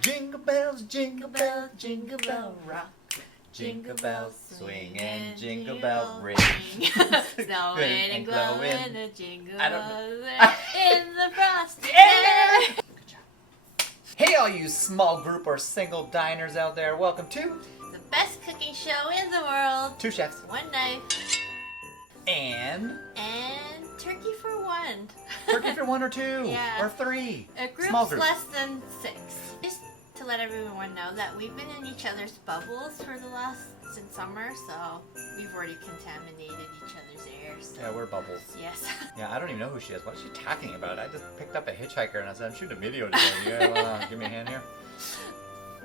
Jingle bells, jingle bell rock. Jingle bells swing and jingle bell ring. Snowing and glowing, the jingle I don't bells know. in the frosty Yeah. air. Good job. Hey all you small group or single diners out there, welcome to The best cooking show in the world. Two Chefs One knife and and turkey for one. turkey for one or two Yeah. or three. A group's Small group. less than 6. Just to let everyone know that we've been in each other's bubbles since summer, so we've already contaminated each other's air. So. Yeah, we're bubbles. Yes. Yeah, I don't even know who she is. What is she talking about? I just picked up a hitchhiker and I said, I'm shooting a video today. You guys wanna give me a hand here?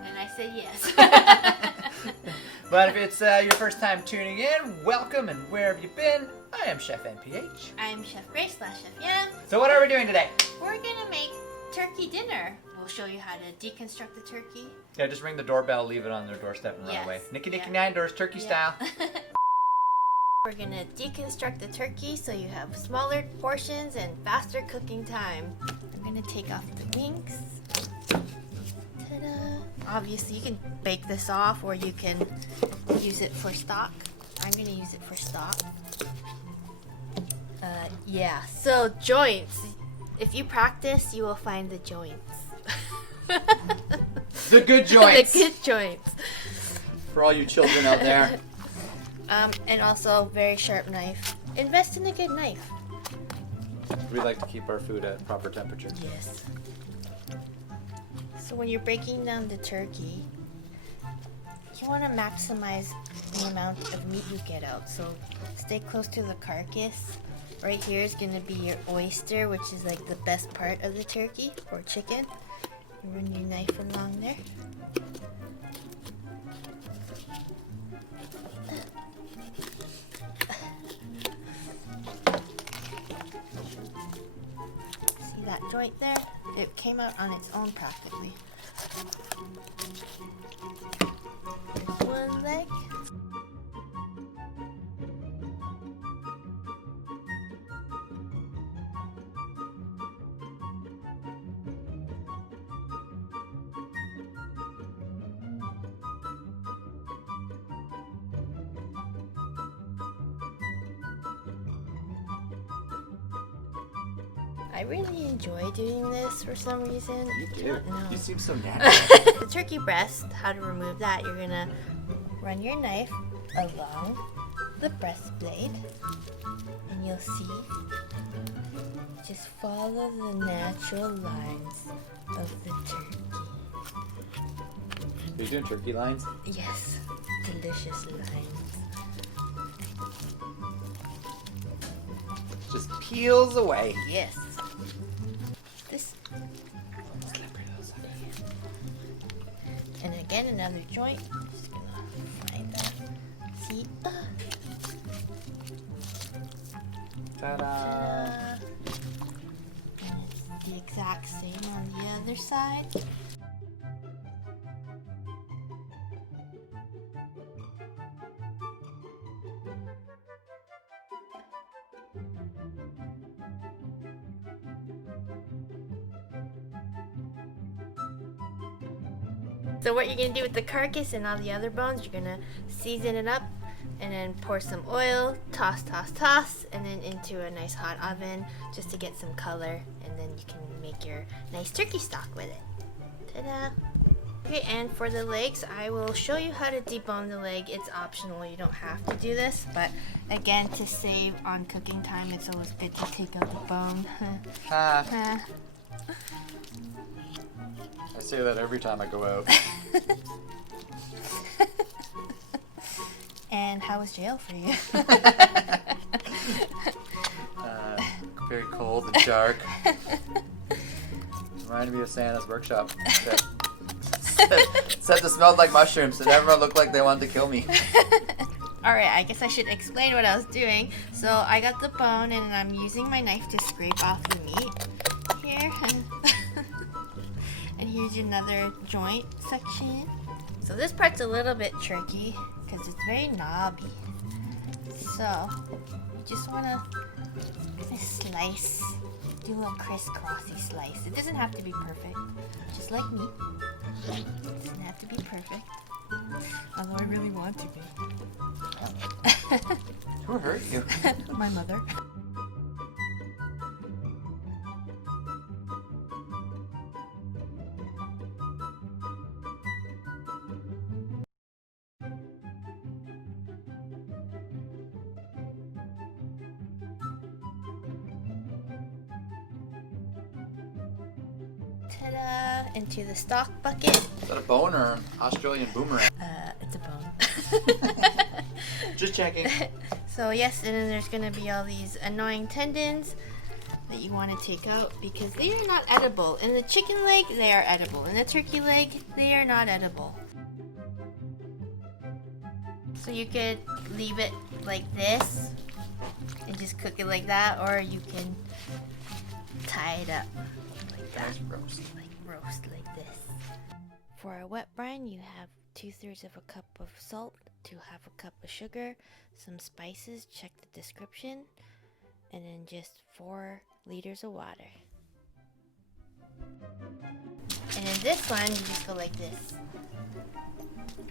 And I said yes. But if it's your first time tuning in, welcome, and where have you been? I am Chef NPH. I'm Chef Grace / Chef Yam. So what are we doing today? We're gonna make turkey dinner. We'll show you how to deconstruct the turkey. Yeah, just ring the doorbell, leave it on their doorstep, and run Yes. away. Nicky Yeah. nine doors, turkey style. We're gonna deconstruct the turkey so you have smaller portions and faster cooking time. I'm gonna take off the wings. Ta-da! Obviously, you can bake this off or you can use it for stock. I'm gonna use it for stock. Yeah, so joints. If you practice, you will find the joints. The good joints. The good joints. For all you children out there. And also very sharp knife. Invest in a good knife. We like to keep our food at proper temperature. Yes. So when you're breaking down the turkey, you want to maximize the amount of meat you get out. So stay close to the carcass. Right here is going to be your oyster, which is like the best part of the turkey or chicken. You run your knife along there. See that joint there? It came out on its own practically. One leg. I really enjoy doing this for some reason. I don't know. You seem so natural. The turkey breast, how to remove that, you're gonna run your knife along the breastplate and you'll see, just follow the natural lines of the turkey. Are you doing turkey lines? Yes, delicious lines. Just peels away. Yes. This. And again, another joint. Just gonna find that. See? Ta-da! And it's the exact same on the other side. So what you're going to do with the carcass and all the other bones, you're going to season it up and then pour some oil, toss, and then into a nice hot oven just to get some color, and then you can make your nice turkey stock with it. Ta-da! Okay, and for the legs, I will show you how to debone the leg. It's optional, you don't have to do this, but again, to save on cooking time, it's always good to take out the bone. I say that every time I go out. And how was jail for you? Very cold and dark. Reminded me of Santa's workshop. Said the smelled like mushrooms and everyone looked like they wanted to kill me. Alright, I guess I should explain what I was doing. So I got the bone and I'm using my knife to scrape off the meat here. And here's another joint section. So this part's a little bit tricky because it's very knobby. So you just want to slice Do a little crisscrossy slice. It doesn't have to be perfect. Just like me. It doesn't have to be perfect. Although I really want to be. Who hurt you? My mother. Ta-da! Into the stock bucket. Is that a bone or an Australian boomerang? It's a bone. Just checking. So yes, and then there's gonna be all these annoying tendons that you want to take out because they are not edible. In the chicken leg, they are edible. In the turkey leg, they are not edible. So you could leave it like this and just cook it like that, or you can tie it up like that. Nice roast. Like roast like this. For a wet brine, you have 2/3 of a cup of salt to 1/2 cup of sugar, some spices, check the description, and then just 4 liters of water. And in this one, you just go like this.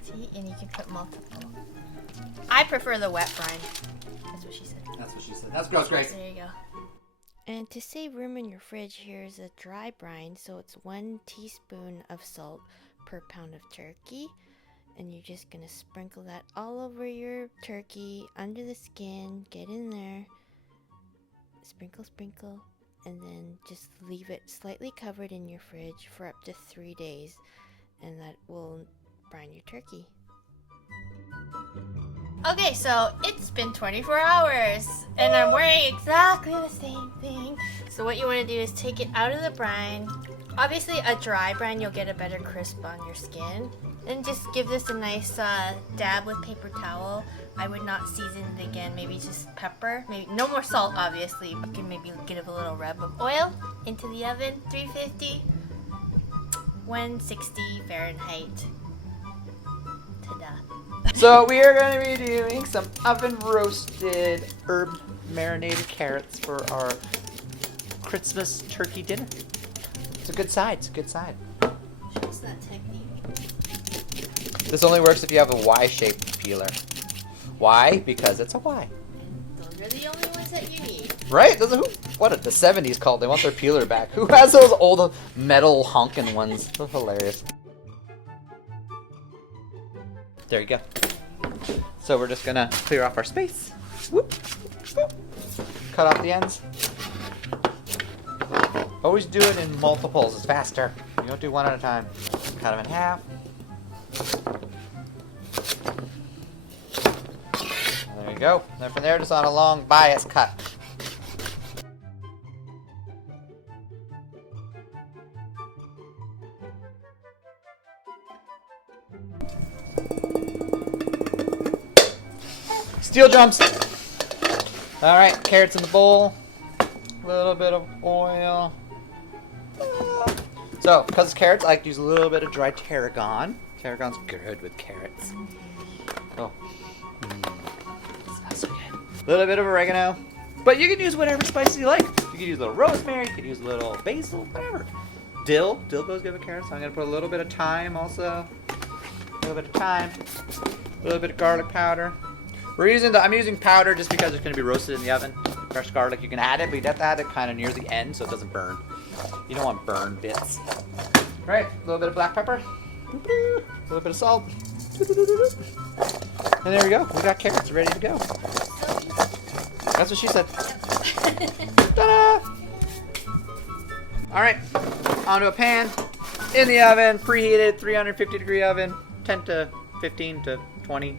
See, and you can put multiple. I prefer the wet brine. That's what she said. That's what she said. That's gross, Grace. There you go. And to save room in your fridge, here's a dry brine. So it's 1 teaspoon of salt per pound of turkey. And you're just going to sprinkle that all over your turkey, under the skin, get in there. Sprinkle, sprinkle. And then just leave it slightly covered in your fridge for up to 3 days. And that will brine your turkey. Okay, so it's been 24 hours and I'm wearing exactly the same thing. So what you want to do is take it out of the brine. Obviously a dry brine, you'll get a better crisp on your skin. And just give this a nice dab with paper towel. I would not season it again, maybe just pepper. Maybe no more salt, obviously. You can maybe give a little rub of oil into the oven, 350, 160 Fahrenheit. Ta-da. So we are going to be doing some oven roasted herb marinated carrots for our Christmas turkey dinner. It's a good side. It's a good side. Show us that technique. This only works if you have a Y-shaped peeler. Why? Because it's a Y. And those are the only ones that you need. Right? Those are what the 70s called. They want their peeler back. Who has those old metal honking ones? They're hilarious. There you go. So we're just gonna clear off our space. Whoop, whoop. Cut off the ends. Always do it in multiples. It's faster. You don't do one at a time. Cut them in half. And there you go. And then from there, just on a long bias cut. Steel drums. All right, carrots in the bowl. A little bit of oil. So, because it's carrots, I like to use a little bit of dry tarragon. Tarragon's good with carrots. Oh, smells so good. A little bit of oregano, but you can use whatever spices you like. You can use a little rosemary. You can use a little basil, whatever. Dill goes good with carrots. So I'm gonna put a little bit of thyme also. A little bit of thyme. A little bit of garlic powder. I'm using powder just because it's going to be roasted in the oven. Fresh garlic, you can add it, but you have to add it kind of near the end so it doesn't burn. You don't want burned bits. Right, a little bit of black pepper. A little bit of salt. And there we go. We got carrots ready to go. That's what she said. Ta-da! All right, onto a pan. In the oven, preheated, 350 degree oven, 10 to 15 to 20.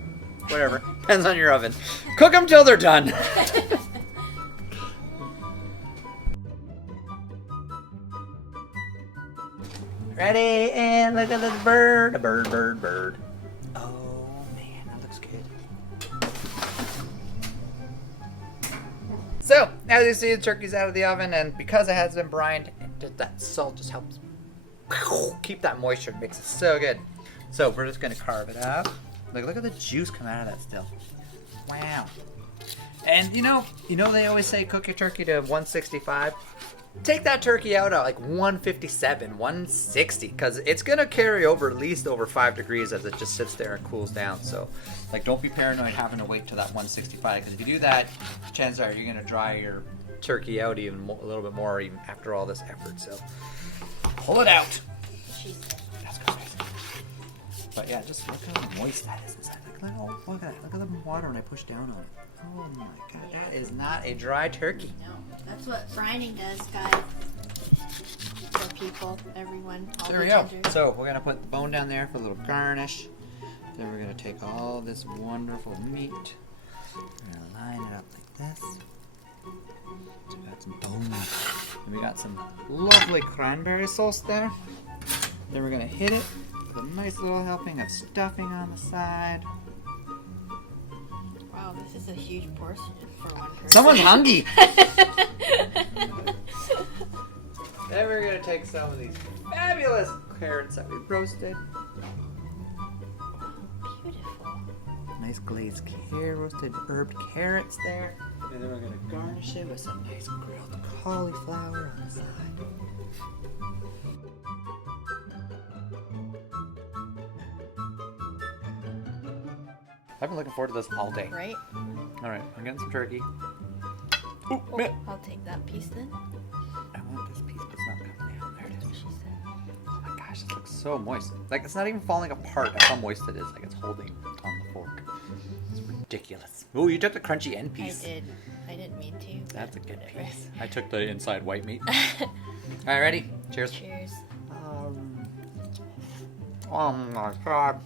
Whatever. Depends on your oven. Cook them till they're done. Ready, and look at this bird. A bird. Oh, man, that looks good. So, as you see, the turkey's out of the oven, and because it has been brined, that salt just helps keep that moisture. It makes it so good. So, we're just going to carve it up. Look at the juice coming out of that still. Wow. And you know they always say cook your turkey to 165. take that turkey out at like 157, 160, because it's gonna carry over at least over 5 degrees as it just sits there and cools down. So, like, don't be paranoid having to wait till that 165, because if you do that, chances are you're gonna dry your turkey out even a little bit more even after all this effort. So, pull it out. That's good. But yeah, just look how moist that is inside. Look at that. Look at the water when I push down on it. Oh my god, that is not a dry turkey. No, that's what brining does, guys. For people, everyone, all There the we go. genders. So we're gonna put the bone down there for a little garnish. Then we're gonna take all this wonderful meat. We're gonna line it up like this. So we got some bone. And we got some lovely cranberry sauce there. Then we're gonna hit it with a nice little helping of stuffing on the side. Wow, this is a huge portion for one person. Someone's hungry. Then we're gonna take some of these fabulous carrots that we roasted. Beautiful. Nice glazed roasted herbed carrots there. And then we're gonna garnish it with some nice grilled cauliflower on the side. I've been looking forward to this all day. Right? Alright, I'm getting some turkey. Oh, I'll take that piece then. I want this piece, but it's not coming out. There it is. She said. Oh my gosh, this looks so moist. Like, it's not even falling apart. That's how moist it is. Like, it's holding on the fork. It's ridiculous. Ooh, you took the crunchy end piece. I did. I didn't mean to. That's a good whatever. piece. I took the inside white meat. Alright, ready? Cheers. Cheers. Oh my god.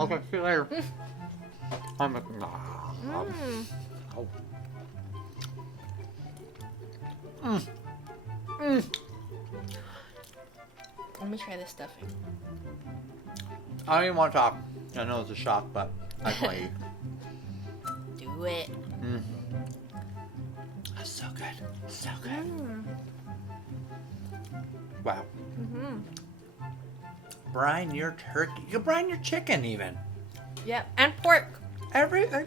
Okay, see you later. I'm a... Oh. Let me try the stuffing. I don't even want to talk. I know it's a shock, but I just want to eat. Do it. That's so good. So good. Wow. Brine your turkey. You brine your chicken even. Yep, and pork. Everything.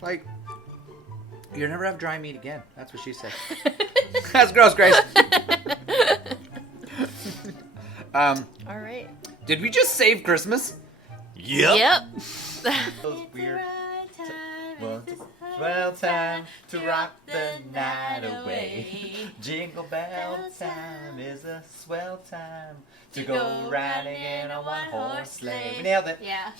Like, you'll never have dry meat again. That's what she said. That's gross, Grace. All right. Did we just save Christmas? Yep. Those weird. Well, time to rock the night away. Jingle bell time is a swell time to go riding in a one-horse sleigh. We nailed it. Yeah.